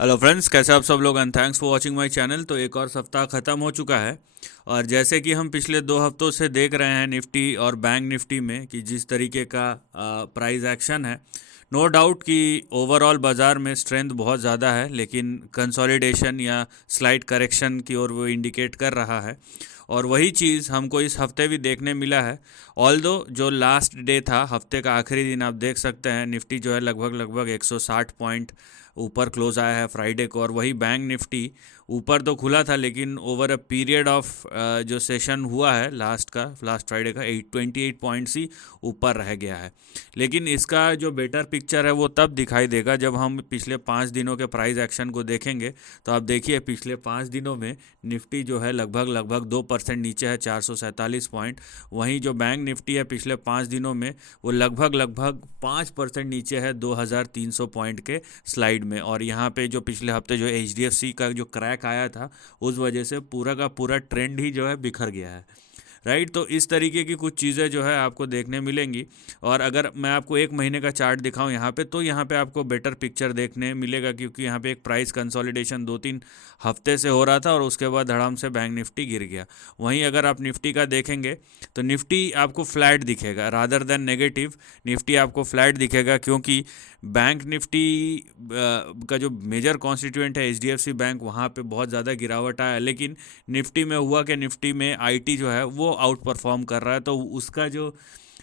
Hello friends, कैसे आप सब लोग and thanks for watching my channel. तो एक और सप्ताह ख़त्म हो चुका है और जैसे कि हम पिछले 2 हफ्तों से देख रहे हैं निफ्टी और बैंक निफ्टी में कि जिस तरीके का प्राइस एक्शन है, नो डाउट कि ओवरऑल बाज़ार में स्ट्रेंथ बहुत ज़्यादा है, लेकिन कंसोलिडेशन या स्लाइड करेक्शन की ओर वो इंडिकेट कर रहा है। और वही चीज़ हमको इस हफ्ते भी देखने मिला है। ऑल्दो जो लास्ट डे था, हफ्ते का आखिरी दिन, आप देख सकते हैं निफ्टी जो है लगभग लगभग 160 पॉइंट ऊपर क्लोज आया है फ्राइडे को। और वही बैंक निफ्टी ऊपर तो खुला था, लेकिन ओवर अ पीरियड ऑफ जो सेशन हुआ है लास्ट फ्राइडे का 28 पॉइंट्स ही ऊपर रह गया है। लेकिन इसका जो बेटर पिक्चर है वो तब दिखाई देगा जब हम पिछले 5 दिनों के प्राइस एक्शन को देखेंगे। तो आप देखिए पिछले 5 दिनों में निफ्टी जो है लगभग लगभग 2% नीचे है, 447 पॉइंट। वहीं जो बैंक निफ्टी है पिछले 5 दिनों में वो लगभग लगभग 5% नीचे है, 2300 पॉइंट के स्लाइड में। और यहाँ पे जो पिछले हफ्ते जो HDFC का जो क्रैक आया था, उस वजह से पूरा का पूरा ट्रेंड ही जो है बिखर गया है। राइट, तो इस तरीके की कुछ चीज़ें जो है आपको देखने मिलेंगी। और अगर मैं आपको 1 महीने का चार्ट दिखाऊं यहाँ पे, तो यहाँ पे आपको बेटर पिक्चर देखने मिलेगा, क्योंकि यहाँ पे एक प्राइस कंसोलिडेशन 2-3 हफ्ते से हो रहा था और उसके बाद धड़ाम से बैंक निफ्टी गिर गया। वहीं अगर आप निफ्टी का देखेंगे तो निफ्टी आपको फ्लैट दिखेगा रादर देन नेगेटिव। निफ्टी आपको फ्लैट दिखेगा क्योंकि बैंक निफ्टी का जो मेजर कॉन्स्टिट्यूएंट है HDFC बैंक, वहाँ पे बहुत ज़्यादा गिरावट आया। लेकिन निफ्टी में हुआ कि निफ्टी में IT जो है वो आउट परफॉर्म कर रहा है, तो उसका जो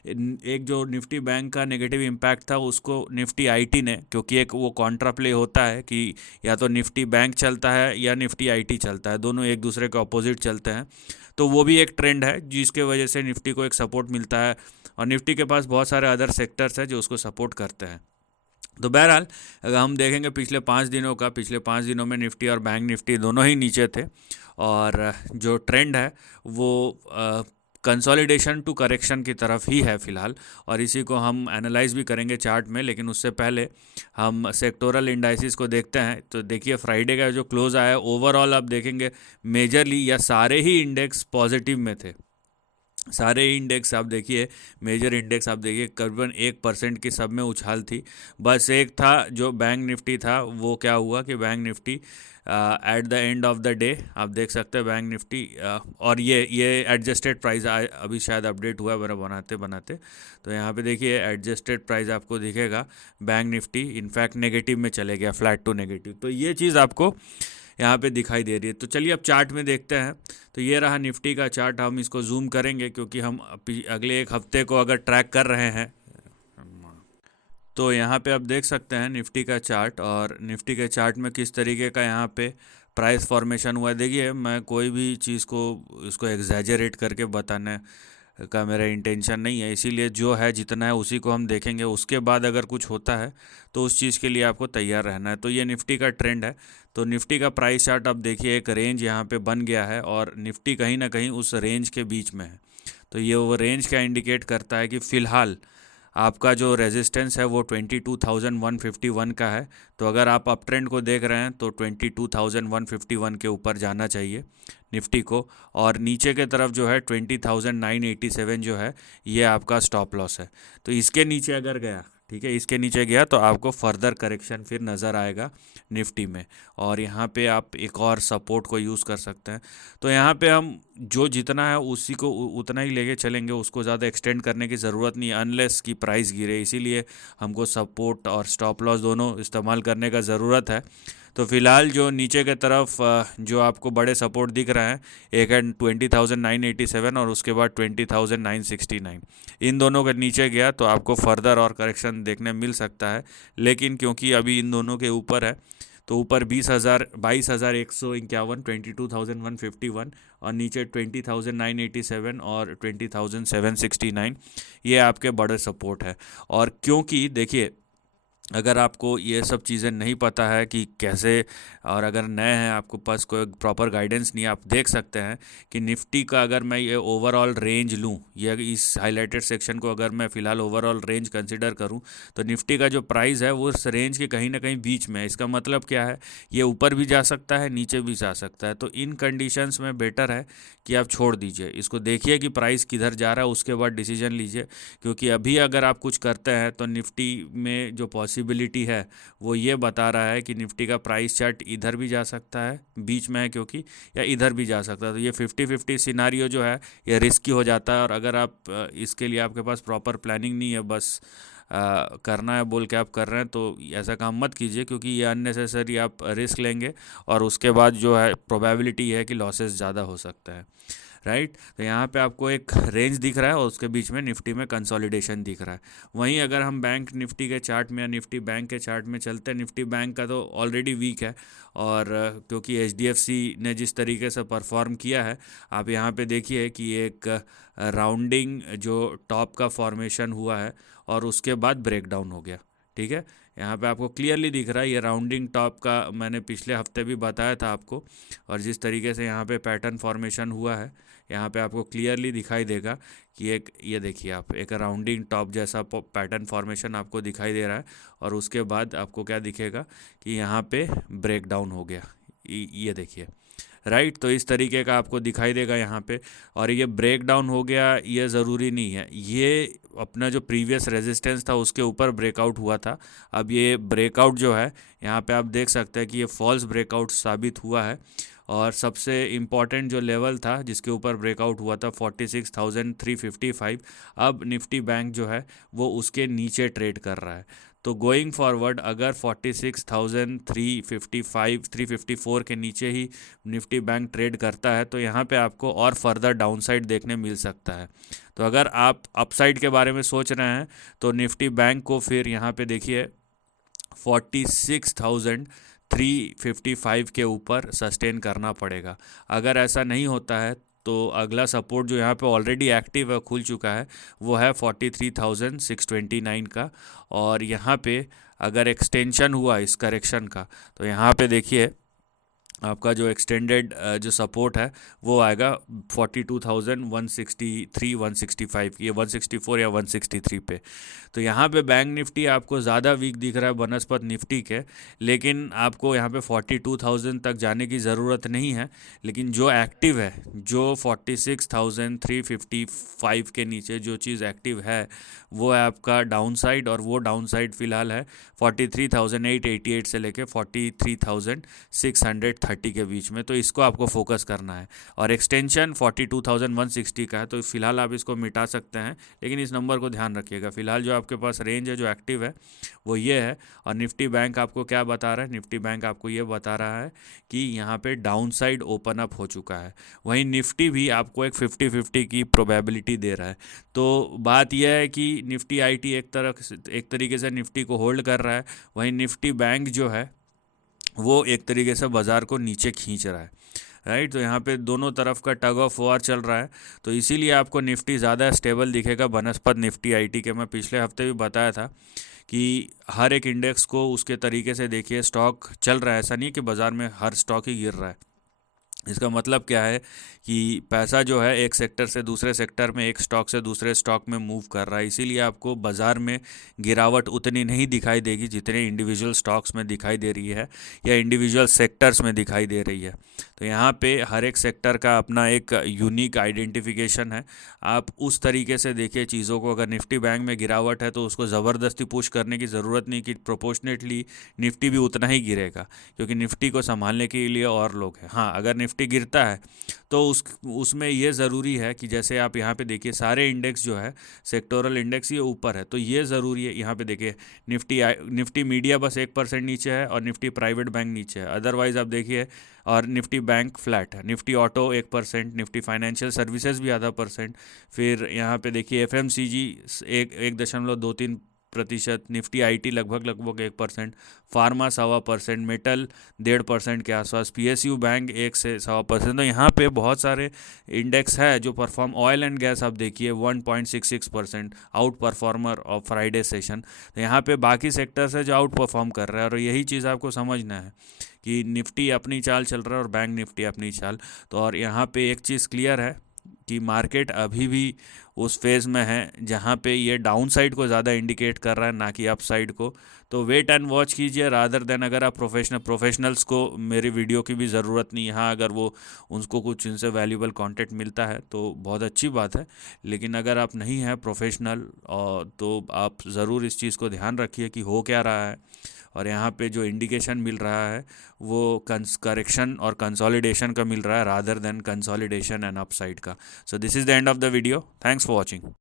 एक जो निफ्टी बैंक का नेगेटिव इम्पैक्ट था उसको निफ्टी IT ने, क्योंकि एक वो कॉन्ट्रा प्ले होता है कि या तो निफ्टी बैंक चलता है या निफ्टी IT चलता है, दोनों एक दूसरे के अपोजिट चलते हैं। तो वो भी एक ट्रेंड है जिसके वजह से निफ्टी को एक सपोर्ट मिलता है। और निफ्टी के पास बहुत सारे अदर सेक्टर्स हैं जो उसको सपोर्ट करते हैं। तो बहरहाल अगर हम देखेंगे पिछले 5 दिनों में निफ्टी और बैंक निफ्टी दोनों ही नीचे थे। और जो ट्रेंड है वो कंसोलिडेशन टू करेक्शन की तरफ ही है फ़िलहाल। और इसी को हम एनालाइज भी करेंगे चार्ट में, लेकिन उससे पहले हम सेक्टोरल इंडाइसिस को देखते हैं। तो देखिए फ्राइडे का जो क्लोज आया है, ओवरऑल आप देखेंगे मेजरली या सारे ही इंडेक्स पॉजिटिव में थे। सारे इंडेक्स आप देखिए, मेजर इंडेक्स आप देखिए, करीबन 1% की सब में उछाल थी। बस एक था जो बैंक निफ्टी था, वो क्या हुआ कि bank Nifty at the end of the day आप देख सकते हैं बैंक निफ्टी और ये एडजस्टेड प्राइस अभी शायद अपडेट हुआ है मेरा बनाते बनाते। तो यहाँ पे देखिए एडजस्टेड प्राइस आपको दिखेगा, बैंक निफ्टी इनफैक्ट नेगेटिव में चले गया, फ्लैट टू नेगेटिव। तो ये चीज़ आपको यहाँ पे दिखाई दे रही है। तो चलिए अब चार्ट में देखते हैं। तो ये रहा निफ्टी का चार्ट, हम इसको जूम करेंगे क्योंकि हम अगले एक हफ्ते को अगर ट्रैक कर रहे हैं। तो यहाँ पे आप देख सकते हैं निफ्टी का चार्ट, और निफ्टी के चार्ट में किस तरीके का यहाँ पे प्राइस फॉर्मेशन हुआ है। देखिए मैं कोई भी चीज़ को इसको एग्जैजरेट करके बताने का मेरा इंटेंशन नहीं है, इसीलिए जो है जितना है उसी को हम देखेंगे। उसके बाद अगर कुछ होता है तो उस चीज़ के लिए आपको तैयार रहना है। तो ये निफ्टी का ट्रेंड है। तो निफ्टी का प्राइस चार्ट आप देखिए, एक रेंज यहाँ पे बन गया है और निफ्टी कहीं ना कहीं उस रेंज के बीच में है। तो ये वो रेंज क्या इंडिकेट करता है कि फ़िलहाल आपका जो रेजिस्टेंस है वो 22,151 का है। तो अगर आप अप ट्रेंड को देख रहे हैं तो 22,151 के ऊपर जाना चाहिए निफ्टी को। और नीचे के तरफ जो है 20,987 जो है ये आपका स्टॉप लॉस है। तो इसके नीचे अगर गया, ठीक है, इसके नीचे गया तो आपको फर्दर करेक्शन फिर नज़र आएगा निफ्टी में। और यहाँ पे आप एक और सपोर्ट को यूज़ कर सकते हैं। तो यहाँ पे हम जो जितना है उसी को उतना ही लेके चलेंगे, उसको ज़्यादा एक्सटेंड करने की ज़रूरत नहीं है अनलेस की प्राइस गिरे। इसीलिए हमको सपोर्ट और स्टॉप लॉस दोनों इस्तेमाल करने का ज़रूरत है। तो फिलहाल जो नीचे के तरफ जो आपको बड़े सपोर्ट दिख रहे हैं, एक है 20,987 और उसके बाद 20,969। इन दोनों के नीचे गया तो आपको फर्दर और करेक्शन देखने मिल सकता है। लेकिन क्योंकि अभी इन दोनों के ऊपर है, तो ऊपर 22,151 22,151 और नीचे 20,987 और 20,769, ये आपके बड़े सपोर्ट है। और क्योंकि देखिए अगर आपको ये सब चीज़ें नहीं पता है कि कैसे, और अगर नए हैं आपको पास कोई प्रॉपर गाइडेंस नहीं है, आप देख सकते हैं कि निफ्टी का अगर मैं ये ओवरऑल रेंज लूँ या इस हाईलाइटेड सेक्शन को अगर मैं फ़िलहाल ओवरऑल रेंज कंसिडर करूँ, तो निफ्टी का जो प्राइस है वो उस रेंज के कहीं ना कहीं बीच में है। इसका मतलब क्या है, ये ऊपर भी जा सकता है, नीचे भी जा सकता है। तो इन कंडीशंस में बेटर है कि आप छोड़ दीजिए इसको, देखिए कि प्राइस किधर जा रहा है, उसके बाद डिसीजन लीजिए। क्योंकि अभी अगर आप कुछ करते हैं तो निफ्टी में जो पॉसिबिलिटी है वो ये बता रहा है कि निफ्टी का प्राइस चार्ट इधर भी जा सकता है, बीच में है क्योंकि, या इधर भी जा सकता है। तो ये 50-50 सिनारियो जो है ये रिस्की हो जाता है। और अगर आप इसके लिए आपके पास प्रॉपर प्लानिंग नहीं है, बस करना है बोल के आप कर रहे हैं, तो ऐसा काम मत कीजिए, क्योंकि ये अननेसेसरी आप रिस्क लेंगे और उसके बाद जो है प्रोबेबिलिटी है कि लॉसेस ज़्यादा हो सकता है, राइट। तो यहाँ पे आपको एक रेंज दिख रहा है और उसके बीच में निफ्टी में कंसोलिडेशन दिख रहा है। वहीं अगर हम बैंक निफ्टी के चार्ट में या निफ्टी बैंक के चार्ट में चलते हैं, निफ्टी बैंक का तो ऑलरेडी वीक है, और क्योंकि एचडीएफसी ने जिस तरीके से परफॉर्म किया है, आप यहाँ पे देखिए कि एक राउंडिंग जो टॉप का फॉर्मेशन हुआ है और उसके बाद ब्रेकडाउन हो गया, ठीक है। यहाँ पे आपको क्लियरली दिख रहा है ये राउंडिंग टॉप का, मैंने पिछले हफ्ते भी बताया था आपको। और जिस तरीके से यहाँ पे पैटर्न फॉर्मेशन हुआ है, यहाँ पे आपको क्लियरली दिखाई देगा कि एक, ये देखिए आप, एक राउंडिंग टॉप जैसा पैटर्न फॉर्मेशन आपको दिखाई दे रहा है। और उसके बाद आपको क्या दिखेगा कि यहाँ पे ब्रेकडाउन हो गया, ये देखिए, राइट। तो इस तरीके का आपको दिखाई देगा यहाँ पे। और ये ब्रेक डाउन हो गया ये ज़रूरी नहीं है, ये अपना जो प्रीवियस रेजिस्टेंस था उसके ऊपर ब्रेकआउट हुआ था। अब ये ब्रेकआउट जो है यहाँ पे आप देख सकते हैं कि ये फॉल्स ब्रेकआउट साबित हुआ है। और सबसे इम्पॉर्टेंट जो लेवल था जिसके ऊपर ब्रेकआउट हुआ था 46,355, अब निफ्टी बैंक जो है वो उसके नीचे ट्रेड कर रहा है। तो गोइंग फॉरवर्ड अगर 46,355 354 के नीचे ही निफ्टी बैंक ट्रेड करता है तो यहाँ पे आपको और फर्दर डाउनसाइड देखने मिल सकता है। तो अगर आप अपसाइड के बारे में सोच रहे हैं तो निफ्टी बैंक को फिर यहाँ पे देखिए 46,355 के ऊपर सस्टेन करना पड़ेगा। अगर ऐसा नहीं होता है तो अगला सपोर्ट जो यहाँ पे ऑलरेडी एक्टिव है, खुल चुका है, वो है 43,629 का। और यहाँ पे अगर एक्सटेंशन हुआ इस करेक्शन का तो यहाँ पे देखिए आपका जो एक्सटेंडेड जो सपोर्ट है वो आएगा 42,163 165, ये 164 या 163 पे। तो यहाँ पे बैंक निफ्टी आपको ज़्यादा वीक दिख रहा है बनस्पत निफ्टी के, लेकिन आपको यहाँ पे 42,000 तक जाने की ज़रूरत नहीं है। लेकिन जो एक्टिव है, जो 46,355 के नीचे जो चीज़ एक्टिव है वो है आपका डाउन साइड, और वो डाउन साइड फ़िलहाल है 43,888 से लेके 43,630 के बीच में। तो इसको आपको फोकस करना है। और एक्सटेंशन 42,160 का है, तो फिलहाल आप इसको मिटा सकते हैं, लेकिन इस नंबर को ध्यान रखिएगा। फिलहाल जो आपके पास रेंज है जो एक्टिव है वो ये है। और निफ्टी बैंक आपको क्या बता रहा है? निफ्टी बैंक आपको ये बता रहा है कि यहाँ पे डाउन साइड ओपन अप हो चुका है। वहीं निफ्टी भी आपको एक 50-50 की प्रोबेबिलिटी दे रहा है। तो बात यह है कि निफ्टी आईटी एक तरीके से निफ्टी को होल्ड कर रहा है, वहीं निफ्टी बैंक जो है वो एक तरीके से बाज़ार को नीचे खींच रहा है, राइट। तो यहाँ पे दोनों तरफ का टग ऑफ वार चल रहा है। तो इसीलिए आपको निफ्टी ज़्यादा स्टेबल दिखेगा बनस्पत निफ्टी आईटी के। मैं पिछले हफ्ते भी बताया था कि हर एक इंडेक्स को उसके तरीके से देखिए, स्टॉक चल रहा है, ऐसा नहीं कि बाज़ार में हर स्टॉक ही गिर रहा है। इसका मतलब क्या है कि पैसा जो है एक सेक्टर से दूसरे सेक्टर में, एक स्टॉक से दूसरे स्टॉक में मूव कर रहा है। इसीलिए आपको बाज़ार में गिरावट उतनी नहीं दिखाई देगी जितने इंडिविजुअल स्टॉक्स में दिखाई दे रही है या इंडिविजुअल सेक्टर्स में दिखाई दे रही है। तो यहाँ पे हर एक सेक्टर का अपना एक यूनिक आइडेंटिफिकेशन है। आप उस तरीके से देखिए चीज़ों को। अगर निफ्टी बैंक में गिरावट है तो उसको ज़बरदस्ती पुश करने की ज़रूरत नहीं कि प्रोपोर्शनेटली निफ्टी भी उतना ही गिरेगा, क्योंकि निफ्टी को संभालने के लिए और लोग हैं। हाँ, अगर निफ्टी गिरता है तो उसमें ये ज़रूरी है कि जैसे आप यहाँ पे देखिए सारे इंडेक्स जो है सेक्टोरल इंडेक्स ये ऊपर है, तो ये ज़रूरी है। यहाँ पे देखिए निफ्टी मीडिया बस 1% नीचे है और निफ्टी प्राइवेट बैंक नीचे है, अदरवाइज़ आप देखिए। और निफ्टी बैंक फ्लैट है, Nifty auto 1%, Nifty financial services भी आधा %, फिर यहाँ पे देखिए एफएमसीजी 1.23%, निफ्टी आईटी लगभग 1%, फार्मा 1.25%, मेटल 1.5% के आसपास, पीएसयू बैंक 1 से 1.25%। तो यहाँ पे बहुत सारे इंडेक्स है जो परफॉर्म। ऑयल एंड गैस आप देखिए 1.66% out performer of Friday session. तो यहाँ पे बाकी सेक्टर्स है जो आउट परफॉर्म कर रहा है, और यही चीज़ आपको समझना है कि निफ्टी अपनी चाल चल रहा है और बैंक निफ्टी अपनी चाल। तो और यहाँ पे एक चीज़ क्लियर है, कि मार्केट अभी भी उस फेज़ में है जहाँ पे ये डाउन साइड को ज़्यादा इंडिकेट कर रहा है, ना कि अप साइड को। तो वेट एंड वॉच कीजिए रादर देन, अगर आप प्रोफेशनल्स को मेरी वीडियो की भी ज़रूरत नहीं है। हाँ, अगर वो उनको कुछ इनसे वैल्यूबल कंटेंट मिलता है तो बहुत अच्छी बात है, लेकिन अगर आप नहीं हैं प्रोफेशनल और तो आप ज़रूर इस चीज़ को ध्यान रखिए कि हो क्या रहा है। और यहाँ पे जो इंडिकेशन मिल रहा है वो करेक्शन और कंसोलिडेशन का मिल रहा है rather than consolidation and upside का। So this is the end of the video. Thanks for watching.